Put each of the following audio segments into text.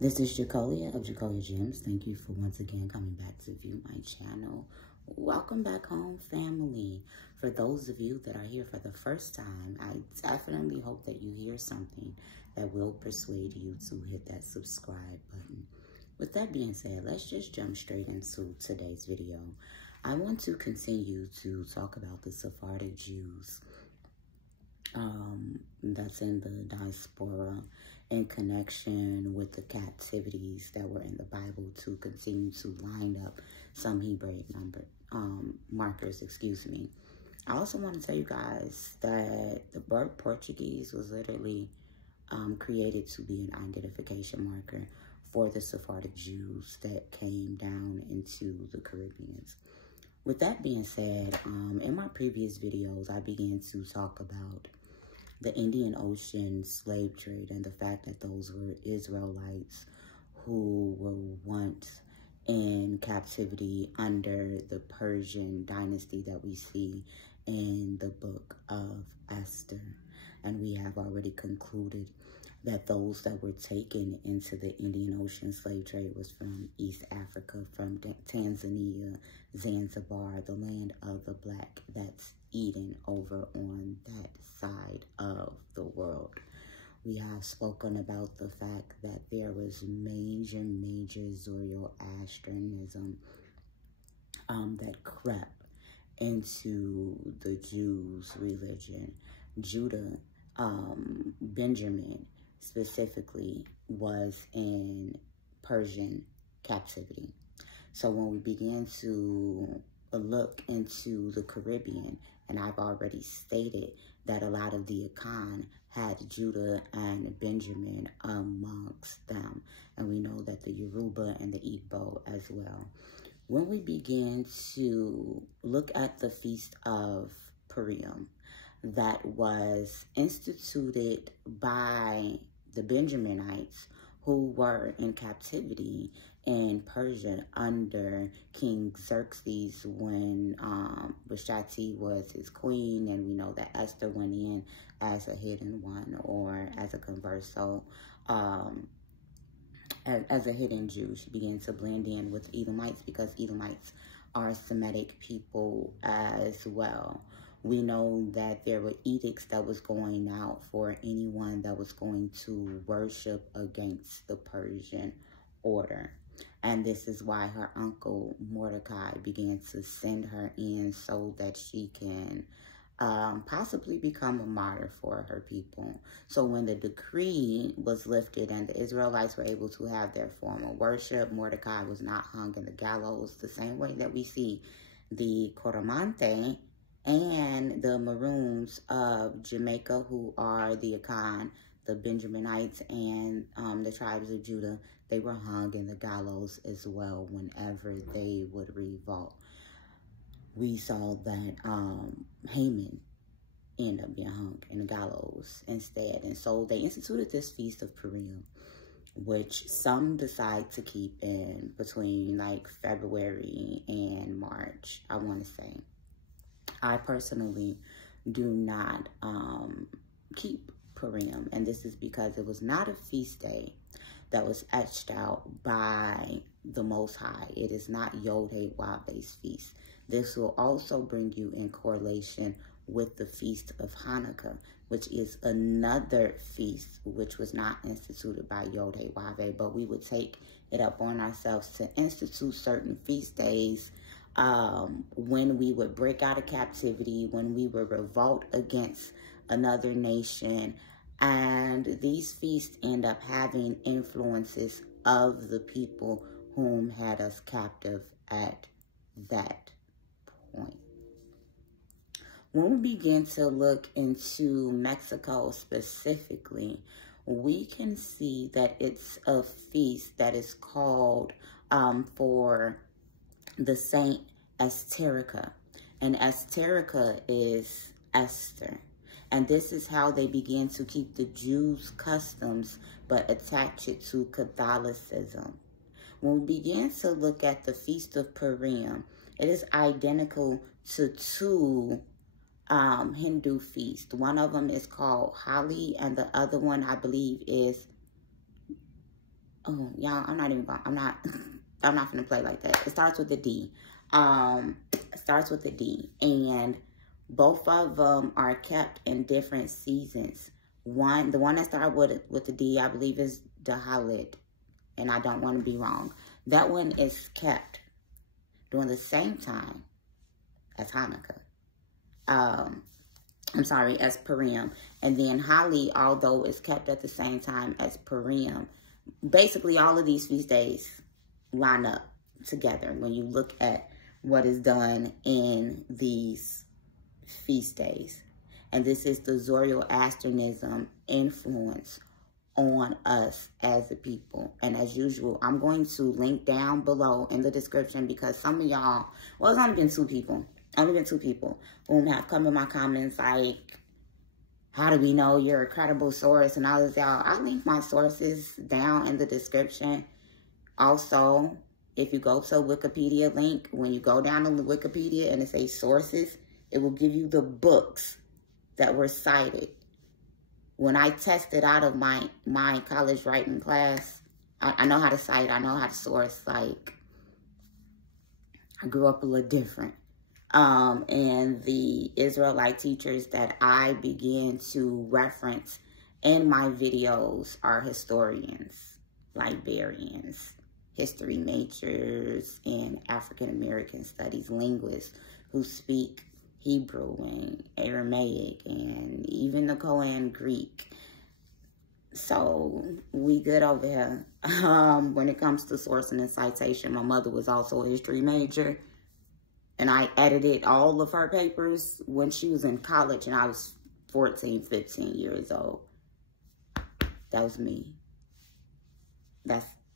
This is Jacolia of Jacolia Gems. Thank you for once again coming back to view my channel. Welcome back home, family. For those of you that are here for the first time, I definitely hope that you hear something that will persuade you to hit that subscribe button. With that being said, let's just jump straight into today's video. I want to continue to talk about the Sephardic Jews that's in the Diaspora in connection with the captivities that were in the Bible, to continue to line up some Hebrew markers, excuse me. I also want to tell you guys that the word Portuguese was literally created to be an identification marker for the Sephardic Jews that came down into the Caribbean. With that being said, in my previous videos, I began to talk about the Indian Ocean slave trade and the fact that those were Israelites who were once in captivity under the Persian dynasty that we see in the book of Esther. And we have already concluded that those that were taken into the Indian Ocean slave trade was from East Africa, from Tanzania, Zanzibar, the land of the black, that's Eden over on that side of the world. We have spoken about the fact that there was major Zoroastrianism that crept into the Jews' religion. Judah, Benjamin specifically, was in Persian captivity. So when we began to look into the Caribbean, and I've already stated that a lot of the Akan had Judah and Benjamin amongst them. And we know that the Yoruba and the Igbo as well. When we begin to look at the Feast of Purim that was instituted by the Benjaminites who were in captivity in Persia under King Xerxes when Vashti was his queen, and we know that Esther went in as a hidden one, or as a converso, as a hidden Jew. She began to blend in with Edomites because Edomites are Semitic people as well. We know that there were edicts that was going out for anyone that was going to worship against the Persian order. And this is why her uncle Mordecai began to send her in so that she can possibly become a martyr for her people. So when the decree was lifted and the Israelites were able to have their formal worship, Mordecai was not hung in the gallows the same way that we see the Coromante and the Maroons of Jamaica, who are the Akan, the Benjaminites, and the tribes of Judah. They were hung in the gallows as well whenever they would revolt. We saw that Haman ended up being hung in the gallows instead. And so they instituted this Feast of Purim, which some decide to keep in between like February and March, I want to say. I personally do not keep Purim, and this is because it was not a feast day that was etched out by the Most High. It is not Yod-Heh-Wah-Beh's feast. This will also bring you in correlation with the Feast of Hanukkah, which is another feast which was not instituted by Yod-Heh-Wah-Beh, but we would take it up on ourselves to institute certain feast days when we would break out of captivity, when we would revolt against another nation. And these feasts end up having influences of the people whom had us captive at that point. When we begin to look into Mexico specifically, we can see that it's a feast that is called for the Saint Esterica. And Esterica is Esther. And this is how they began to keep the Jews' customs, but attach it to Catholicism. When we begin to look at the Feast of Purim, it is identical to two Hindu feasts. One of them is called Holi, and the other one, I believe, is Oh, y'all, I'm not gonna play like that. It starts with a D. It starts with a D. And both of them are kept in different seasons. The one that started with the D, I believe, is Diwali. And I don't want to be wrong. That one is kept during the same time as Hanukkah. I'm sorry, as Purim. And then Holi, although it's kept at the same time as Purim. Basically, all of these feast days line up together when you look at what is done in these feast days. And this is the Zoroastrianism influence on us as a people. And as usual, I'm going to link down below in the description because some of y'all, well, it's only been two people who have come in my comments like, how do we know you're a credible source and all this, y'all? I link my sources down in the description. Also, if you go to a Wikipedia link, when you go down to the Wikipedia and it says sources, it will give you the books that were cited. When I tested out of my college writing class, I know how to cite, I know how to source. Like, I grew up a little different. And the Israelite teachers that I began to reference in my videos are historians, librarians, history majors, and African-American studies linguists who speak Hebrew and Aramaic and even the Persian and Greek. So we good over here. When it comes to sourcing and citation, my mother was also a history major. And I edited all of her papers when she was in college and I was 14, 15 years old. That was me.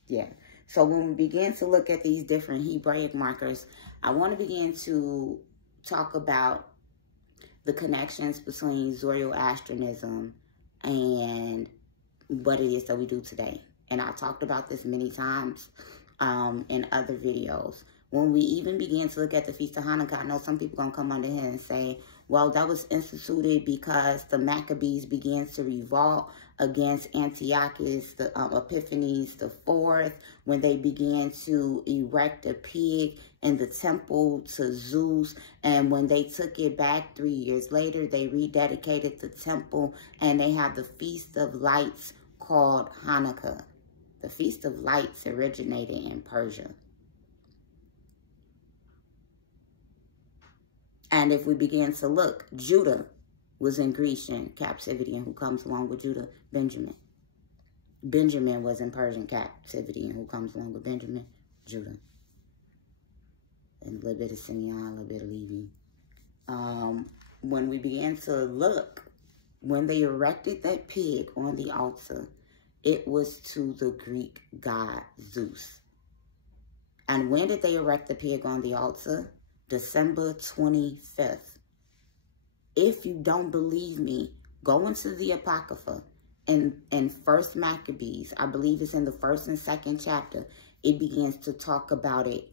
Yeah. So when we begin to look at these different Hebraic markers, I want to begin to talk about the connections between Zoroastrianism and what it is that we do today. And I talked about this many times in other videos. When we even begin to look at the Feast of Hanukkah, I know some people going to come under here and say, well, that was instituted because the Maccabees began to revolt against Antiochus, the Epiphanes the Fourth, when they began to erect a pig in the temple to Zeus. And when they took it back 3 years later, they rededicated the temple and they have the Feast of Lights called Hanukkah. The Feast of Lights originated in Persia. And if we begin to look, Judah was in Grecian captivity, and who comes along with Judah? Benjamin. Benjamin was in Persian captivity, and who comes along with Benjamin? Judah. And a little bit of Simeon, a little bit of Levi. When we began to look, when they erected that pig on the altar, it was to the Greek god Zeus. And when did they erect the pig on the altar? December 25th. If you don't believe me, go into the Apocrypha in 1st Maccabees. I believe it's in the 1st and 2nd chapter. It begins to talk about it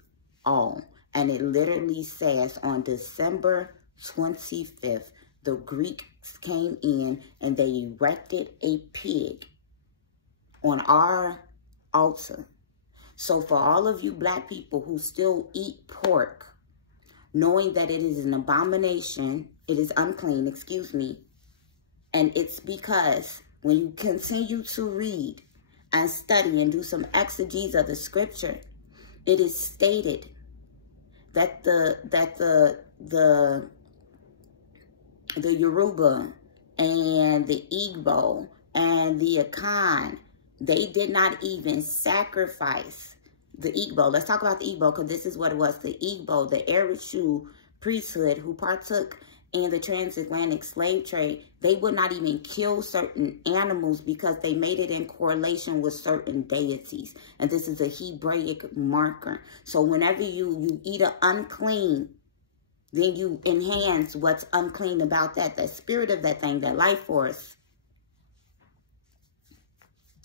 all. And it literally says on December 25th, the Greeks came in and they erected a pig on our altar. So for all of you black people who still eat pork, knowing that it is an abomination, it is unclean, excuse me. And it's because when you continue to read and study and do some exegesis of the scripture, it is stated that the Yoruba and the Igbo and the Akan, they did not even sacrifice the Igbo. Let's talk about the Igbo because this is what it was. The Igbo, the Erishu priesthood who partook in the transatlantic slave trade, they would not even kill certain animals because they made it in correlation with certain deities. And this is a Hebraic marker. So whenever you eat an unclean, then you enhance what's unclean about that. That spirit of that thing, that life force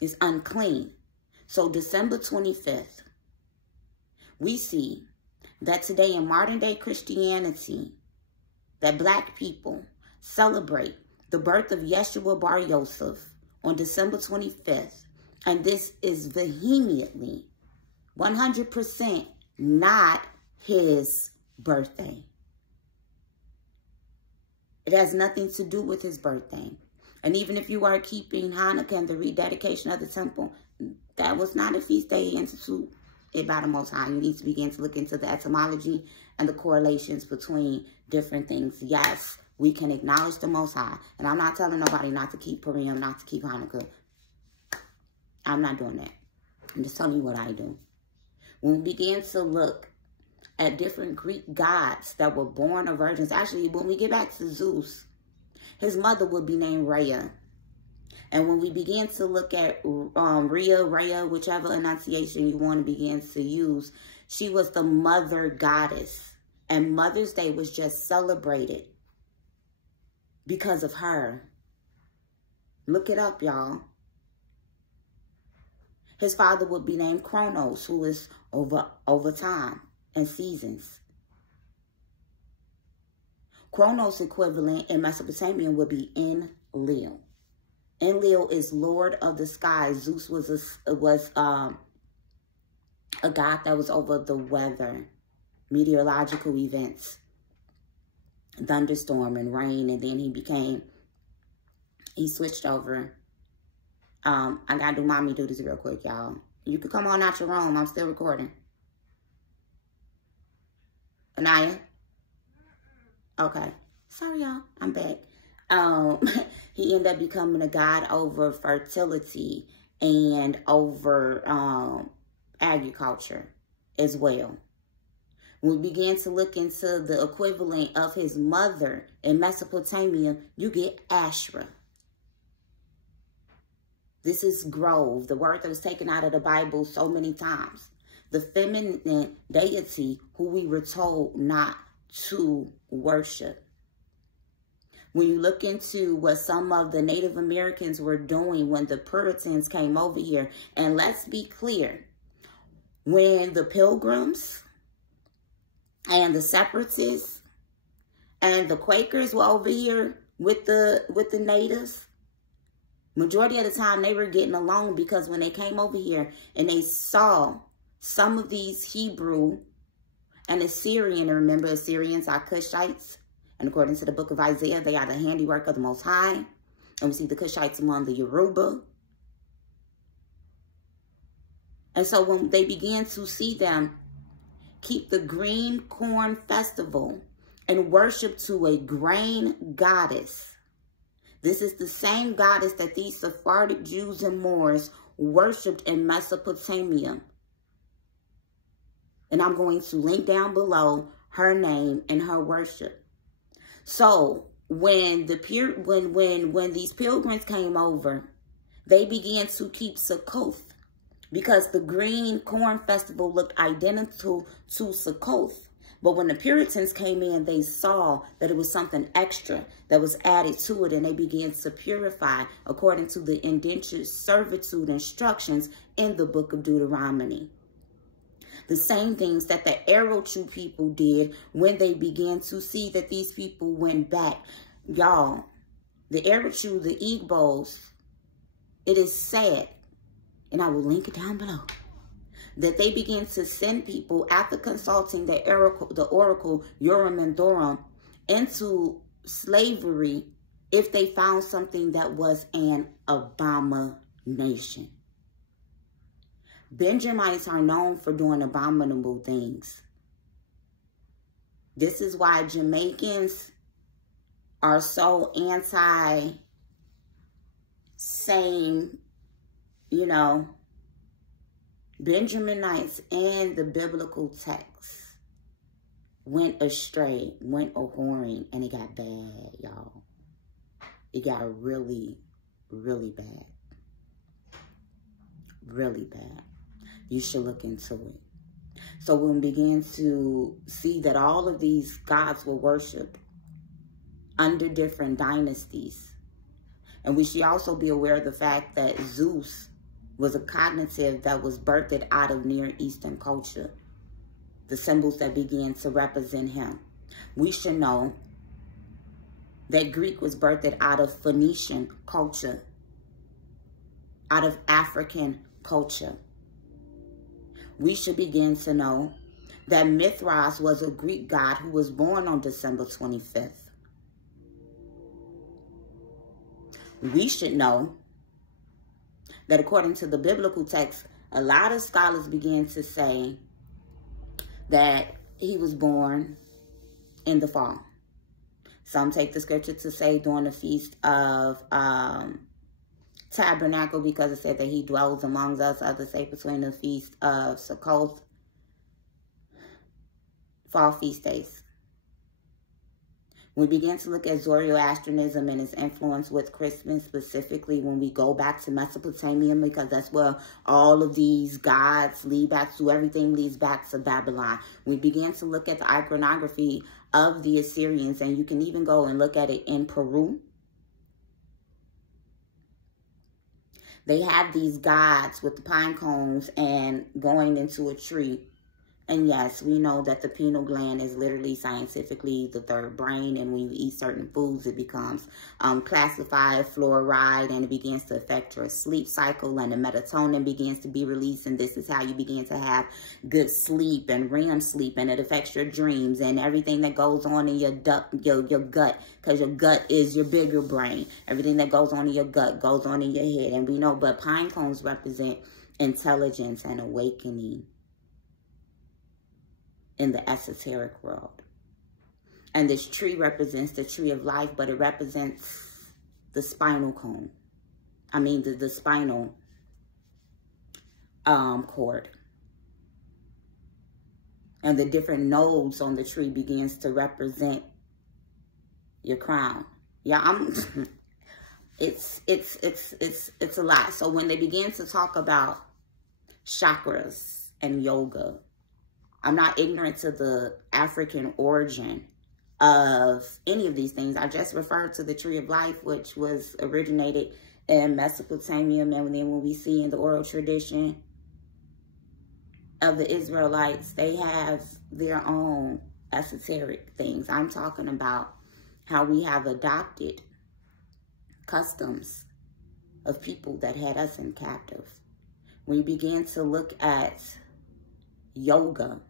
is unclean. So December 25th, we see that today in modern day Christianity, that black people celebrate the birth of Yeshua Bar Yosef on December 25th And this is vehemently, 100% not his birthday. It has nothing to do with his birthday. And even if you are keeping Hanukkah and the rededication of the temple, that was not a feast day instituted by the Most High. You need to begin to look into the etymology and the correlations between different things. Yes, we can acknowledge the Most High. And I'm not telling nobody not to keep Purim, not to keep Hanukkah. I'm not doing that. I'm just telling you what I do. When we begin to look at different Greek gods that were born of virgins, actually, when we get back to Zeus, his mother would be named Rhea. And when we begin to look at Rhea, whichever enunciation you want to begin to use, she was the mother goddess. And Mother's Day was just celebrated because of her. Look it up, y'all. His father would be named Cronus, who is over time and seasons. Cronus equivalent in Mesopotamia would be Enlil. Enlil is Lord of the Sky. Zeus was a god that was over the weather, meteorological events, thunderstorm and rain, and then he switched over. I gotta do mommy duties real quick, y'all. You can come on out your room. I'm still recording. Anaya? Okay. Sorry, y'all. I'm back. He ended up becoming a god over fertility and over agriculture as well. When we began to look into the equivalent of his mother in Mesopotamia, you get Asherah. This is grove, the word that was taken out of the Bible so many times. The feminine deity who we were told not to worship. When you look into what some of the Native Americans were doing when the Puritans came over here, and let's be clear, when the Pilgrims and the Separatists and the Quakers were over here with the natives, majority of the time they were getting along because when they came over here and they saw some of these Hebrew and Assyrian, and remember Assyrians are Cushites, and according to the book of Isaiah, they are the handiwork of the Most High. And we see the Cushites among the Yoruba. And so when they began to see them keep the green corn festival and worship to a grain goddess, this is the same goddess that these Sephardic Jews and Moors worshipped in Mesopotamia. And I'm going to link down below her name and her worship. So when these pilgrims came over, they began to keep Sukkoth because the green corn festival looked identical to Sukkoth. But when the Puritans came in, they saw that it was something extra that was added to it, and they began to purify according to the indentured servitude instructions in the book of Deuteronomy. The same things that the Arochu people did when they began to see that these people went back. Y'all, the Arochu, the Igbos, it is sad, and I will link it down below, that they began to send people after consulting the oracle Urim and Thummim into slavery if they found something that was an abomination. Benjamites are known for doing abominable things. This is why Jamaicans are so anti-same, you know, Benjaminites in the biblical text went astray, went a-whoring, and it got bad, y'all. It got really, really bad. Really bad. You should look into it. So when we began to see that all of these gods were worshipped under different dynasties, and we should also be aware of the fact that Zeus was a cognitive that was birthed out of Near Eastern culture, the symbols that began to represent him. We should know that Greek was birthed out of Phoenician culture. out of African culture. We should begin to know that Mithras was a Greek god who was born on December 25th. We should know that according to the biblical text, a lot of scholars begin to say that he was born in the fall. Some take the scripture to say during the Feast of Tabernacle, because it said that he dwells among us. Others say between the Feast of Sukkot, fall feast days. We begin to look at Zoroastrianism and its influence with Christmas, specifically when we go back to Mesopotamia, because that's where all of these gods lead back to. Everything leads back to Babylon. We begin to look at the iconography of the Assyrians, and you can even go and look at it in Peru. They have these gods with the pine cones and going into a tree. And yes, we know that the pineal gland is literally scientifically the third brain. And when you eat certain foods, it becomes classified fluoride, and it begins to affect your sleep cycle, and the melatonin begins to be released. And this is how you begin to have good sleep and REM sleep, and it affects your dreams and everything that goes on in your gut, because your gut is your bigger brain. Everything that goes on in your gut goes on in your head. And we know, but pine cones represent intelligence and awakening in the esoteric world. And this tree represents the tree of life, but it represents the spinal cone. I mean, the spinal cord. And the different nodes on the tree begins to represent your crown. Yeah, it's a lot. So when they begin to talk about chakras and yoga, I'm not ignorant to the African origin of any of these things. I just referred to the tree of life, which was originated in Mesopotamia. And then when we see in the oral tradition of the Israelites, they have their own esoteric things. I'm talking about how we have adopted customs of people that had us in captive. When you begin to look at yoga,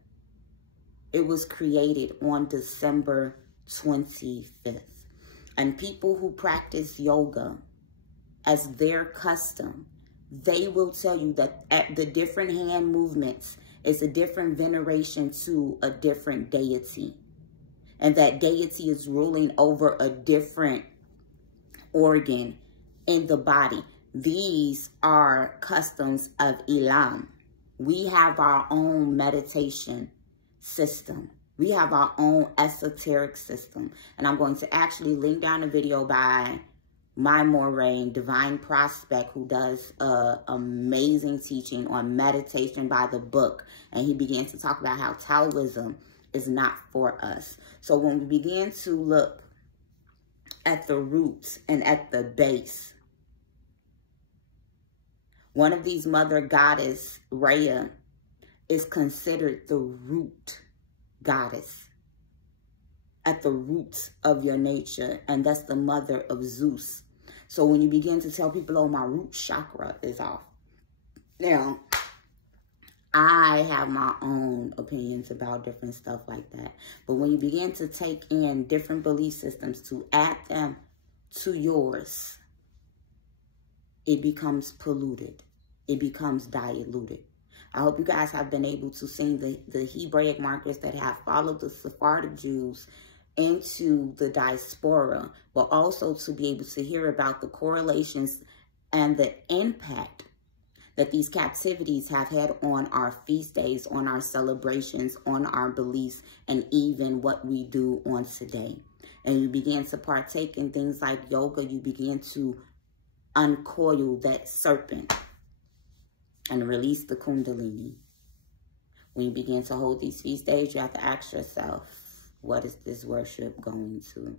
it was created on December 25th. And people who practice yoga as their custom, they will tell you that at the different hand movements is a different veneration to a different deity. And that deity is ruling over a different organ in the body. These are customs of Elam. We have our own meditation system. We have our own esoteric system. And I'm going to actually link down a video by my Moraine, Divine Prospect, who does amazing teaching on meditation by the book. And he begins to talk about how Taoism is not for us. So when we begin to look at the roots and at the base, one of these mother goddess, Rhea, is considered the root goddess at the roots of your nature, and that's the mother of Zeus. So when you begin to tell people, oh, my root chakra is off, now I have my own opinions about different stuff like that. But when you begin to take in different belief systems to add them to yours, it becomes polluted. It becomes diluted. I hope you guys have been able to see the Hebraic markers that have followed the Sephardic Jews into the Diaspora, but also to be able to hear about the correlations and the impact that these captivities have had on our feast days, on our celebrations, on our beliefs, and even what we do on today. And you begin to partake in things like yoga, you begin to uncoil that serpent and release the kundalini. When you begin to hold these feast days, you have to ask yourself, what is this worship going to?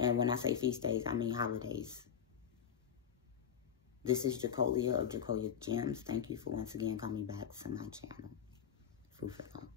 And when I say feast days, I mean holidays. This is Jacolia of Jacolia Gems. Thank you for once again coming back to my channel. Food for thought.